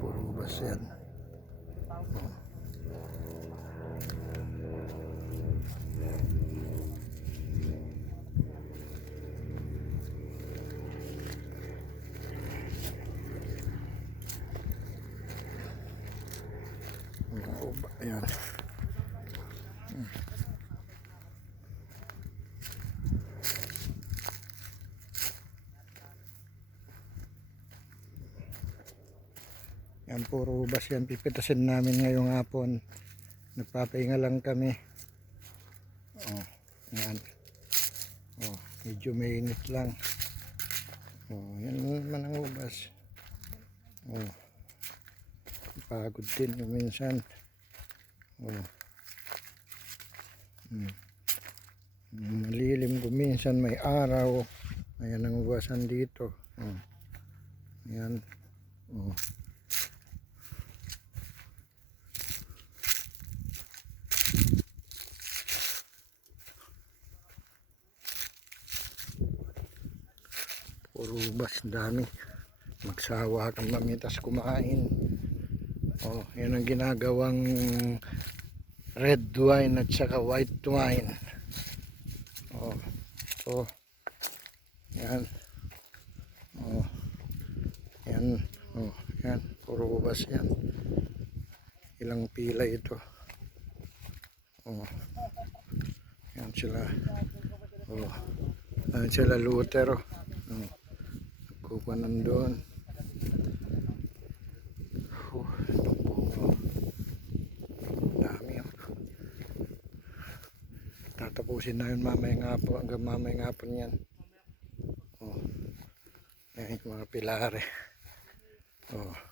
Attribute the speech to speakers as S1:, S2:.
S1: puro ubas yan. Oh. Mga uba, yan. Puro ubas yan. Pipitasin namin ngayong hapon. Nagpapahinga lang kami. Oh, yan. Oh, medyo mainit lang. Oh, yan naman ang ubas. Oh. Pagod din minsan. Oh. Hmm. Malilim kung minsan may araw. Ayan ang ubasan dito. Oh. Yan. Oh. Puro ubas, dami. Magsawa kang mamitas kumain. Oh, yan ang ginagawang red wine at saka white wine. Oh, to. Yan. Oh. Yan. Oh, yan. Puro ubas yan. Ilang pila ito. Oh. Yan sila. Oh. Yan sila Lutero. Oh. Kuha nandun. Oh, po. Dami oh. Tatapusin na yun mamayang hapon. Hanggang mamayang hapon yan. Oh. Yan yung mga pilare. Oh.